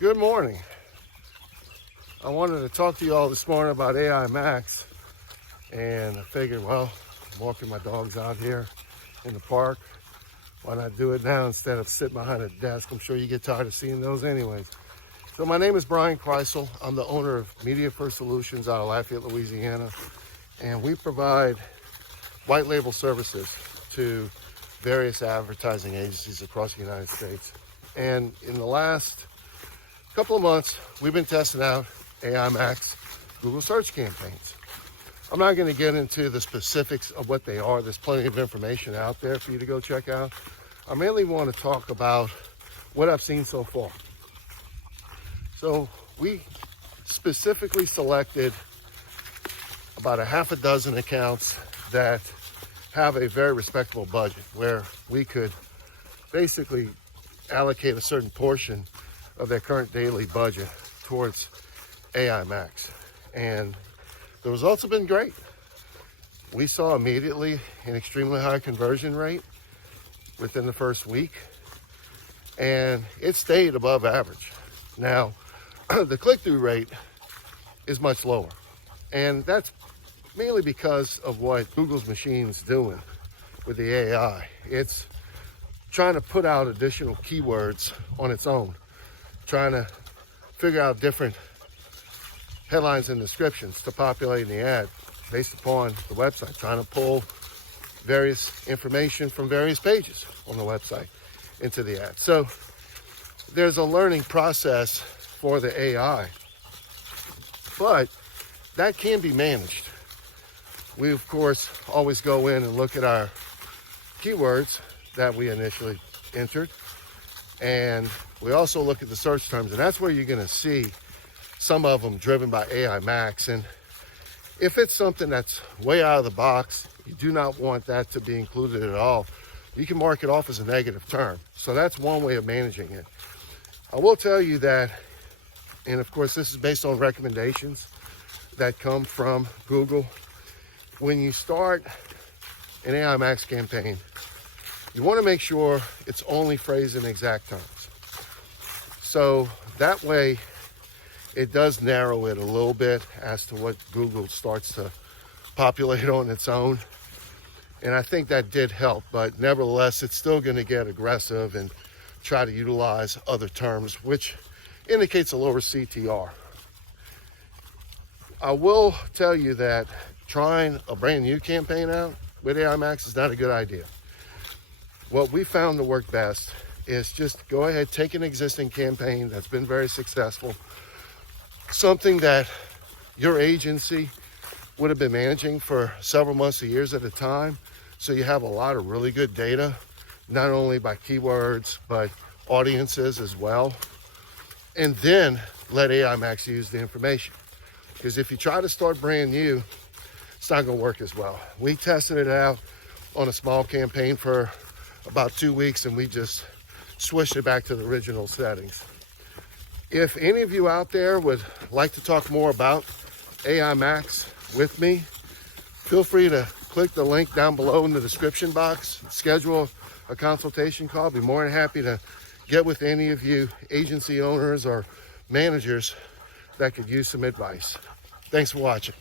Good morning. I wanted to talk to you all this morning about AI Max, and I figured, well, I'm walking my dogs out here in the park. Why not do it now instead of sitting behind a desk? I'm sure you get tired of seeing those anyways. So my name is Brian Kreisel. I'm the owner of Media First Solutions out of Lafayette, Louisiana, and we provide white label services to various advertising agencies across the United States. And in the last couple of months, we've been testing out AI Max Google search campaigns. I'm not going to get into the specifics of what they are. There's plenty of information out there for you to go check out. I mainly want to talk about what I've seen so far. So we specifically selected about a half a dozen accounts that have a very respectable budget where we could basically allocate a certain portion of their current daily budget towards AI Max. And the results have been great. We saw immediately an extremely high conversion rate within the first week, and it stayed above average. Now, the click-through rate is much lower, and that's mainly because of what Google's machine's doing with the AI. It's trying to put out additional keywords on its own, trying to figure out different headlines and descriptions to populate in the ad based upon the website, trying to pull various information from various pages on the website into the ad. So there's a learning process for the AI, but that can be managed. We, of course, always go in and look at our keywords that we initially entered, and we also look at the search terms, and that's where you're going to see some of them driven by AI Max. And if it's something that's way out of the box, you do not want that to be included at all, you can mark it off as a negative term. So that's one way of managing it. I will tell you that, and of course this is based on recommendations that come from Google, when you start an AI Max campaign, you want to make sure it's only phrased in exact terms. So that way it does narrow it a little bit as to what Google starts to populate on its own. And I think that did help, but nevertheless, it's still going to get aggressive and try to utilize other terms, which indicates a lower CTR. I will tell you that trying a brand new campaign out with AI Max is not a good idea. What we found to work best is just go ahead, take an existing campaign that's been very successful, something that your agency would have been managing for several months or years at a time, so you have a lot of really good data, not only by keywords, but audiences as well. And then let AI Max use the information. Because if you try to start brand new, it's not going to work as well. We tested it out on a small campaign for about 2 weeks, and we just switched it back to the original settings. If any of you out there would like to talk more about AI Max with me, feel free to click the link down below in the description box, schedule a consultation call. I'll be more than happy to get with any of you agency owners or managers that could use some advice. Thanks for watching.